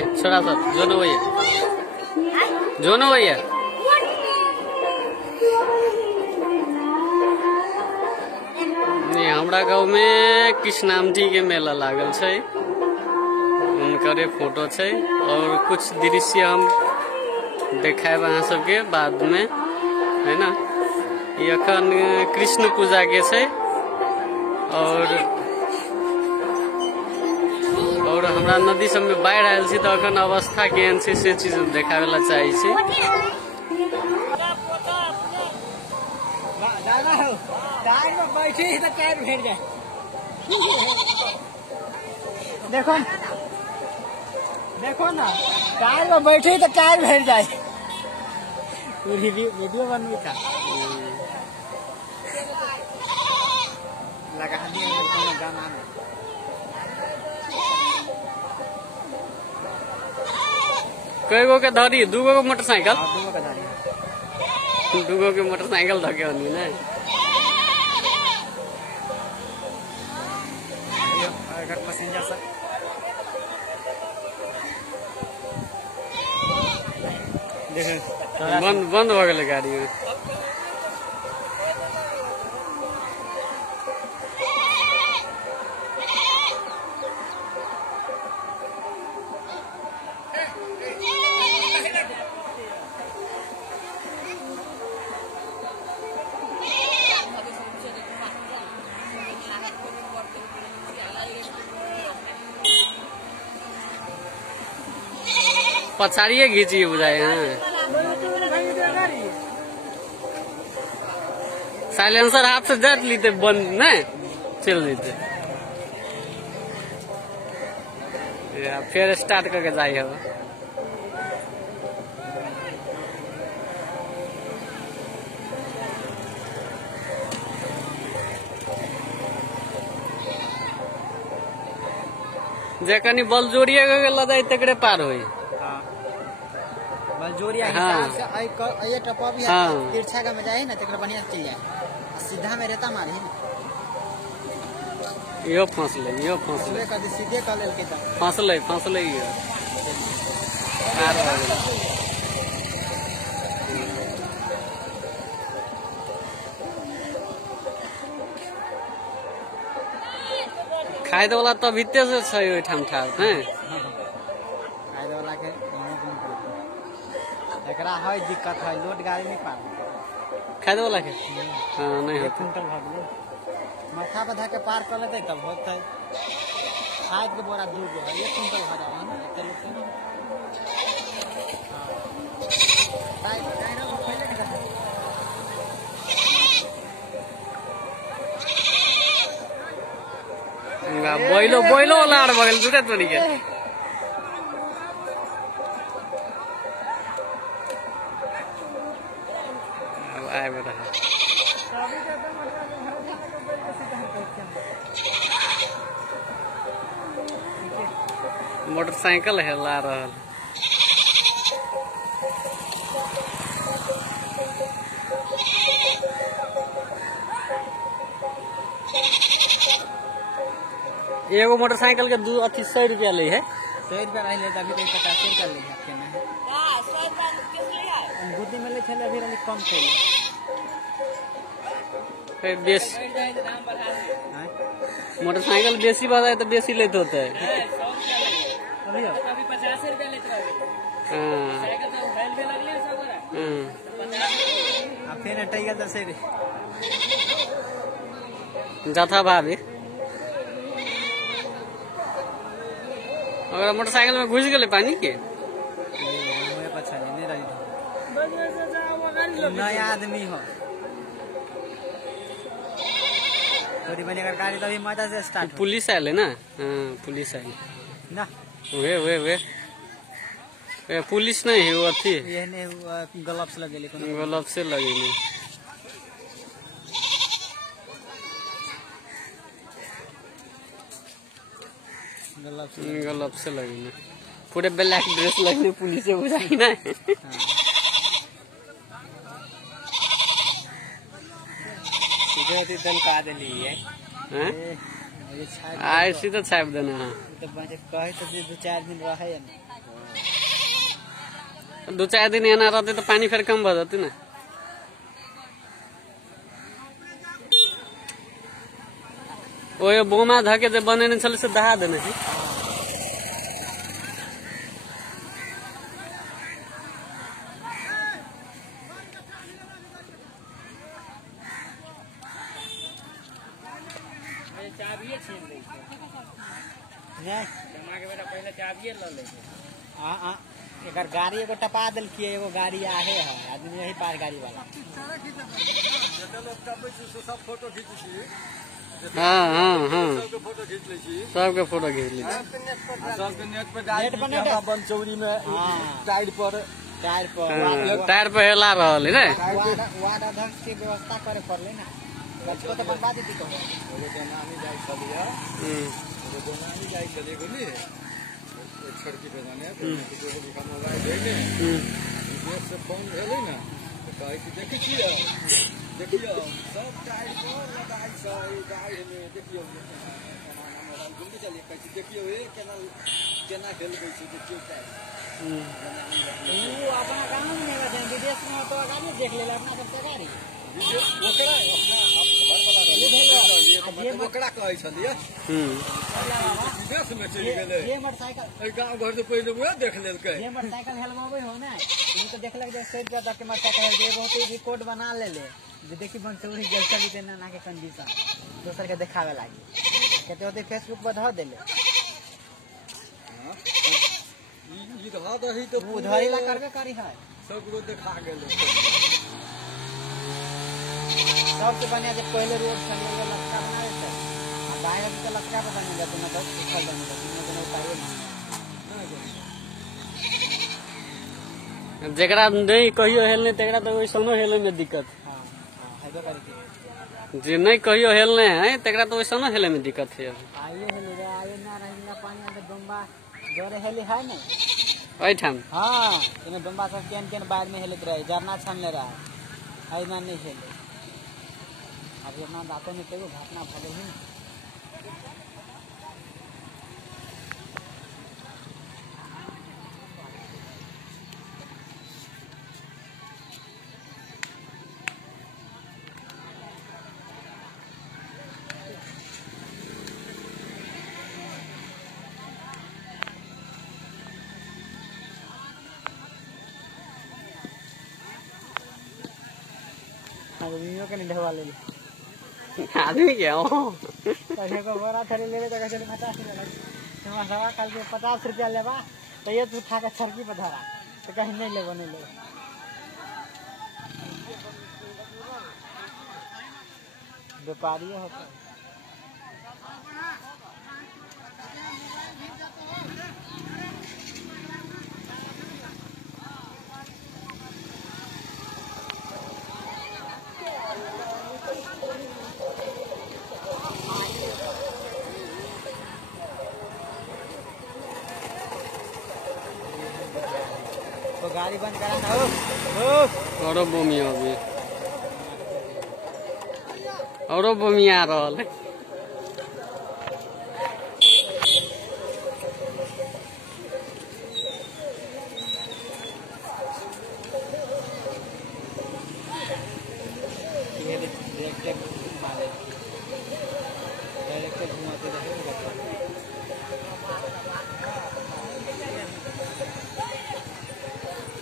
छोड़ा सब जोनो भैया जोनो भैया हमरा गाँव में कृष्णामठी के मेला लागल छै, उनकरे फोटो छै और कुछ दृश्य हम देखाब अहाँ सबके बाद में, है ना। ये अखन कृष्ण पूजा के छै और हमरा नदी सब में बाढ़ आयल छी तो अखन अवस्था केहन छै से चीज देखावे ला चाहे छी। देखो देखो ना कार में बैठे तो कार भेट जाए। वीडियो बनवी था लगा दिया गाना में। कई गो के धरी दूगो के मोटरसाइकिल दूगो के मोटरसाइकिल धके हनी ने अगर पैसेंजर सब बंद हो गए गाड़ी में। पछाड़िए घींची बुझाए हैं, साइलेंसर हाथ से जट लीते बंद न चल देते फिर स्टार्ट करके जाइए हो। जे कनी बल जोड़िए लदाई तकरे पार होई जोरिया हिसाब से ये टपा भी तिरछा का में जाए ना तकरा बढ़िया चल जाए, सीधा में रहता मारे ना यो फंस ले कर सीधे कर लेल के फंस ले ये खाए दे वाला तो भीते से छै ओइ ठाम ठाड़ हैं खाए दे वाला के एकरा है दिक्कत है, लोड गाड़ी नहीं पार खाए दे वाला के हां नहीं होता कुंटल भाग ले माथा पर धके पार कर लेते तब होता है। खाद के बोरा दूर गो है 1 कुंटल भरा है ना इतने लोग हां टाइम को पहले निकल बोइलो लाड़ बगल जुटे तोड़ी के आए बेटा मोटरसाइकिल है ला रहल एगो मोटरसाइकिल के 100 रुपया ले है 100 रुपया ले अभी तो 50 रुपया ले है ना हां 100 रुपया किस ले आए बुद्धि में ले चले अभी वाली कम चले फिर बेस मोटरसाइकिल बेसी बताए तो बेसी लेते होता है अभी 50 रुपया लेते रहे हां साइकिल तो बैल भी लगले सब अब फिर टाइगर तो से जथा भाभी अगर मोटरसाइकिल में घुस गए पानी के नया आदमी हो थोड़ी बनी अगर गाड़ी तभी मजा से स्टार्ट पुलिस आयल है ना हाँ पुलिस आयल ना वे पुलिस नहीं है वो अथी ये नहीं ग्लव्स लगे ग्लव्स से लगे नहीं ग्लव्स से लगे ना पूरे ब्लैक ड्रेस लगने पुलिस से बुझाई ना दलका दिली है ऐसी तो छाप देना तो कहे तो 2-4 दिन रहे 2-4 दिन एना रहते तो पानी फिर कम भ जाती ना। वो बोमा धके जे बनेने छले से दहा देने है। चाबिये छीन लै छै ने जमा के बेटा पहले चाबिये ल लै छै। हां एकर गाड़ी एगो टपा देलकिए, एगो गाड़ी आहे है आदमी यही पार गाड़ी वाला जते लोग टपै छै सब फोटो खींचै छी। हां सबके फोटो खींच लै छी, सबके फोटो खींच ली। सबके नेट पे डाल बनचौरी में टायर पर टायर पे हेला रहल है रे। वार्ड अध्यक्ष के व्यवस्था करे पड़ले ना, बचको तो बनवा देती तो एगो जनानी जाय छलिए एगो जनानी जाय छलिए गोली एक सड़की पे जाने तो लिखा मोबाइल देने देश से फोन भेलै ना तो कहे कि देखियो सब टायर पर लगाई छै गाय में देखियो सामान मोबाइल गुंडी चलिए कहे देखियो ए केना खेल गई छै देखियो टायर वो अपना काम में लगे विदेश में तो गाड़ी देख ले अपना सब गाड़ी ओकरा कहे छलिए विदेश में चलि गेलै ये मोटरसाइकिल गांव घर से पहले वो देख लेलकै ये मोटरसाइकिल हेलवाबै हो ना ई तो देखलक जे 100 रुपया दे के मोटरसाइकिल जे होते रिकॉर्ड बना लेले जे देखी बनचौरी गेल छली तेना ना के कंडीशन दोसर के देखावे लागी कते होते फेसबुक पर ध देले। ई ध दही तो उधारी ला करबे करी है सबको देखा गेले। सबसे बढ़िया जब पहले रोड चले लटका बना देते आ दाएं तो लटका पे बने जाते ना तो उछल बने जाते ना तो उतारे ना। जेकरा नहीं कहियो हेलने तेकरा तो वैसनो हेले में दिक्कत। हां हेबे करे जे नहीं कहियो हेलने है तेकरा तो वैसनो हेले में दिक्कत है। आइए हेले रे आइए ना रहिला पानी अंदर डोंबा जोरे हेले है ना ओइ ठाम। हां एने डोंबा सब केन बाहर में हेलत रहे झरना छानले रहा है ना नहीं हेले अब अपना दांतों में तेगो घटना भले ही आदमियों के नहीं ढवा ले आदमी क्या हो पैसे को बोरा थरी ले तो कैसे 50 रुपया लगे सवा कल के 50 रुपया लेबा तो ये तू खा के छरकी पे धरा तो कहीं नहीं लेबो नहीं ले व्यापारी होता तो गाड़ी बंद करा ना औरो बोमिया अभी औरो बोमिया आ रहल है।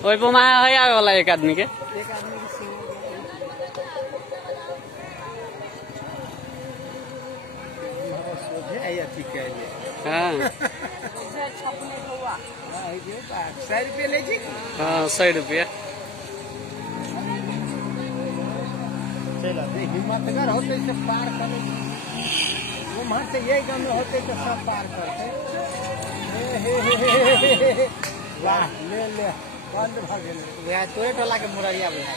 ओइ बोमा है आवे वाला एक आदमी के हाँ 100 रुपया ले जी हाँ 100 रुपया चलो हिम्मतगर होते से पार करे वहाँ से यही गाँव में होते तो सब पार करते ले ले बंद भाग गए तोरे टोला के मुररिया बुझा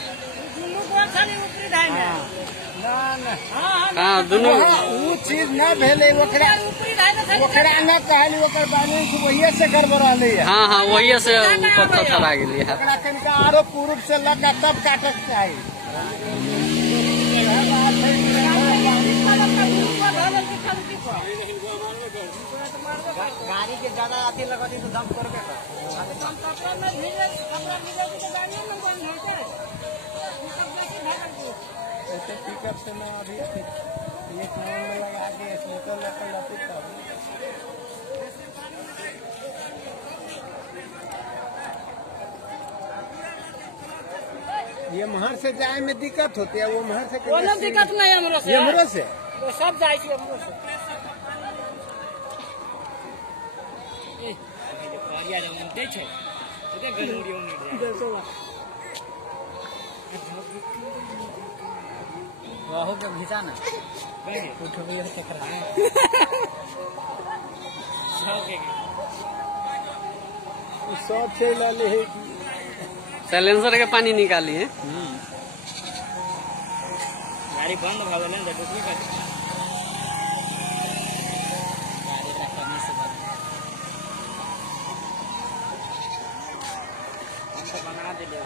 हाँ दोनों वो चीज न भेले ओकरा न कहली ओकर बैलेंस वही से गड़बड़ाले है। हाँ हाँ वही से ऊपर थरा गेली है ओकरा कनिका आरो पूर्व से लगा तब काटक चाहिए गाड़ी के ज्यादा अथी लगती तो दम करबे कर ऐसे पिकअप से मैं अभी एक नंबर में लगा के स्लीपर लेकर लाती था। ये महर से जाए में दिक्कत होती है, वो महर से कोनो दिक्कत नहीं हमरो से, हमरो से वो सब जाय छी हमरो से। ए परिया जमन दे छै ओते गलूरियो नहीं दे वाहो के घिचा ना उठबे के करा सब से लाले है साइलेंसर के पानी निकालिए। गाड़ी बंद भ गेलै न देखो की करते गाड़ी रखने से बंद हम तो बना दे ले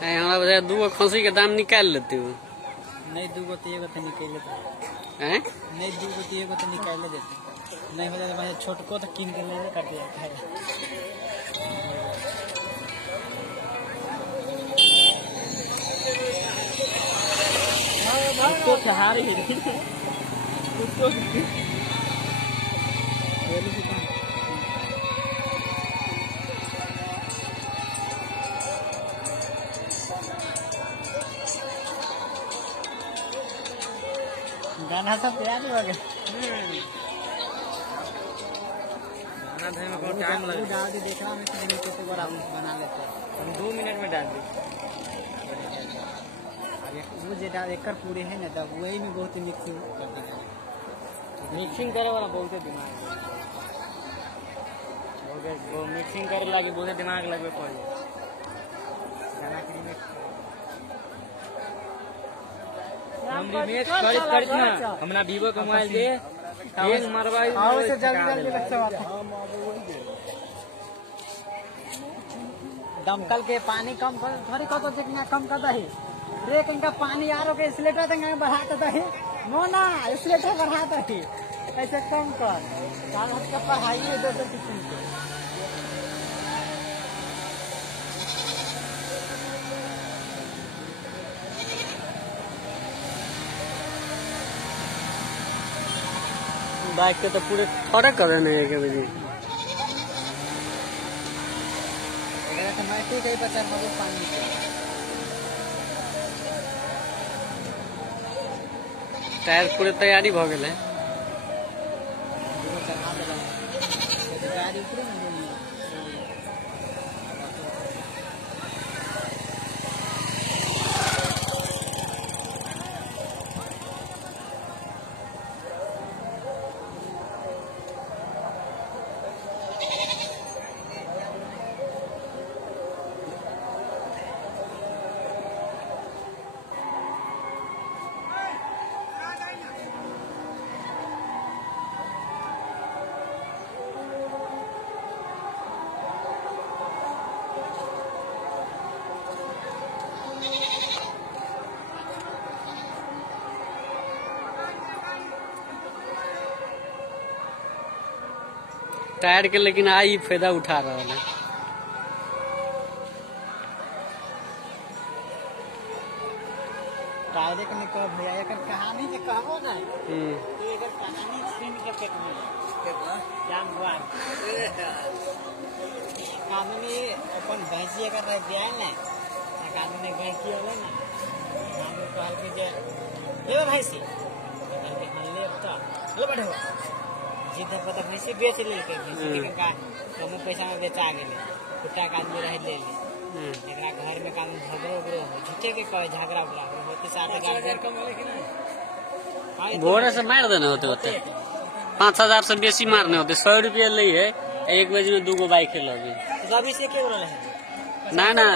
हमरा बजाय 2 खसी के दाम निकाल लेते हो। नहीं 2 गो तो एगो तो निकाल लेते हैं नहीं 2 गो तो एगो तो निकाल देते नहीं हो जाए तो छोटको तो कीन के लेने कर दिया है उसको चाह रही है उसको गाना सब तैयार हो गया टाइम लगे डाल दी देखना में कितने बार बना लेते हम 2 मिनट में डाल दी वो जो डाल एक पूरे है ना तब वही में बहुत मिक्सिंग कर देना मिक्सिंग करे वाला बहुत दिमाग वो मिक्सिंग करे लगे बहुत दिमाग लगे पड़ गाना के रिमिक्स हम रिमिक्स करित ना हमरा वीवो के मोबाइल दे हैंग मारवाई आओ से जल्दी लगता दमकल के पानी कम कर थोड़ी को तो जितना कम कर दही ब्रेक इनका पानी आरो के स्लेटर तंग बढ़ाता दही नो ना स्लेटर बढ़ाता ही ऐसे कम कर चार हाथ का पढ़ाई है 200 किस्म के बाइक के तो पूरे थोड़ा कर रहे हैं के बजे माटी कई बचा हम पानी टायर पूरे तैयारी भ गेल है। गाड़ी पूरे टायर के लेकिन आई फायदा उठा रहा है। टायर के निकल भैया एक कहानी जे कहबो ना एक कहानी सुन के पेट में कितना जान हुआ आदमी अपन भैंसी का रह गया ना एक आदमी भैंसी होले ना हम कहल के जे ले भैंसी के ले तो ले बढ़ो जितना पता भैंसी बेच ले के भैंसी का कम पैसा में बेचा गेले कुत्ता का आदमी रह ले एकरा घर में काम झगड़ो उगड़ो झूठे के कहे झगड़ा उगड़ा होते 7,000 कम होले कि नहीं भोरे से मार देने होते 5,000 से बेसी मारने होते 100 रुपया ले है एक बजे में 2 गो बाइक लगे अभी से के रहा है ना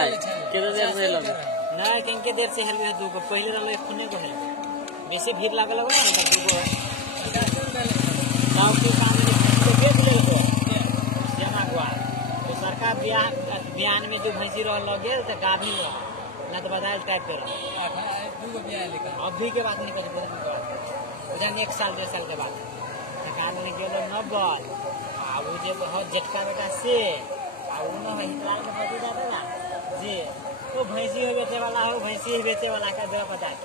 कितना देर से लगे ना किनके देर से हल 2 गो पहले रहा खुने को है बेसी भीड़ लागल लगे ना तो 2 गो गांव के काम में बेच ले तो जमा हुआ तो सरकार बियान में जो भैंसी रह लगे तो गाभी लत बदाल टाइप पे रहो। अभी के बात नहीं करी, उधर 1 साल 2 साल के बाद सरकार ने गेलो 90 आ वो जे बहुत झटका बेटा से आ उनो हितलाल के पति जाते ना जे तो भैंसी हो बेचे वाला हो, भैंसी बेचे वाला का जरा पता है।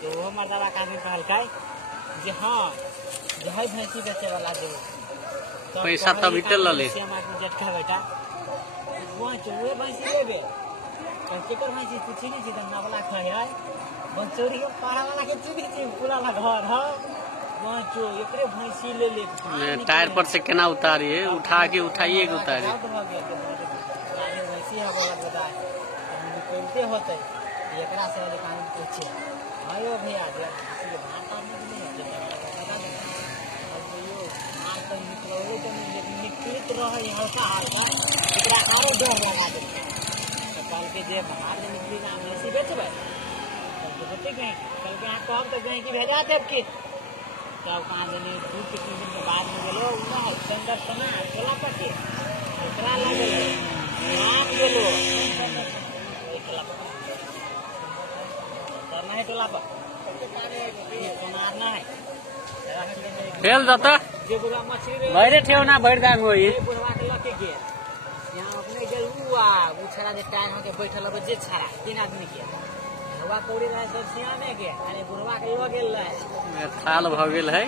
तो वो मर्दावा का आदमी कहलकै जे हाँ जे है भैंसी बेचे वाला जो पैसा तब इतल ले झटका बेटा वहाँ चुहे भैंसी लेबे केकर भैंसी तू चिनी छी तब नावला खाए है बंचोरी के पाड़ा वाला के चिनी छी पूरा ला घर है वहाँ चो एकरे भैंसी ले टायर पर से केना उतारिए, उठा के उठाइए के उतारिए। भैंसी है बोला बता निकलते होते एकरा से दुकान पूछे आयो भैया जे भात पानी नहीं है बता दे अब यो मार तो निकलो तो निकलित रहे हल्का हल्का एकरा आरो डर लगा दे तो कल के जे बाहर निकली ना भैंसी बेचबे तो बेटे गए कल के यहाँ कहब तो गए की भेजा देब की तब कहाँ देने 2-3 दिन के बाद में गेलो ना सेंटर तना चला पके एकरा लगे नाम गेलो एकला करना है टोला पर मारना है खेल जाता जे बुढ़ा मछली बैठे ठेव ना बैठ दांग होई ये बुढ़वा के लके गेल यहाँ अपने गेल हुआ वो छड़ा जे टायर में के बैठल अब जे छड़ा 3 आदमी के हवा कौड़ी रहे सब सियाने के अरे बुढ़वा के लो गेल रहे थाल भ गेल है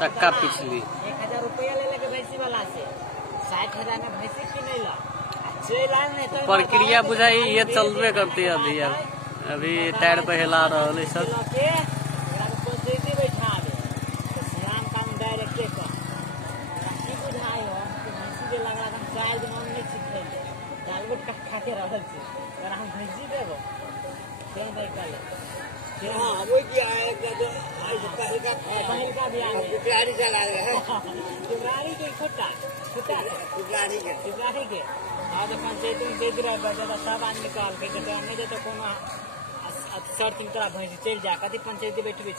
चक्का पिछली 1000 रुपया ले लेके भैंसी वाला से 60,000 में भैंसी किनेला चल आए नहीं तो प्रक्रिया बुझाई ये चलबे करती है अभी टायर पे हिला रहा है सब पंचायती बैठा दे तो श्याम काम डायरेक्ट कर की बुझाई हो भैंसी जे लगा हम 4 दिन हम नहीं सीखे दालबट खा के रहल छी अगर हम भैंसी देबो केन भाई काले हां वो क्या है जो आज का भी आ गया गाड़ी चला रहे हैं गाड़ी के छोटा गाड़ी के आज पंचायती दे दे रहा बजा सब आदमी कहल के तो नहीं दे तो कोनो सर्चिंग तोरा भैंसी चल जा कथी पंचायती बैठबे।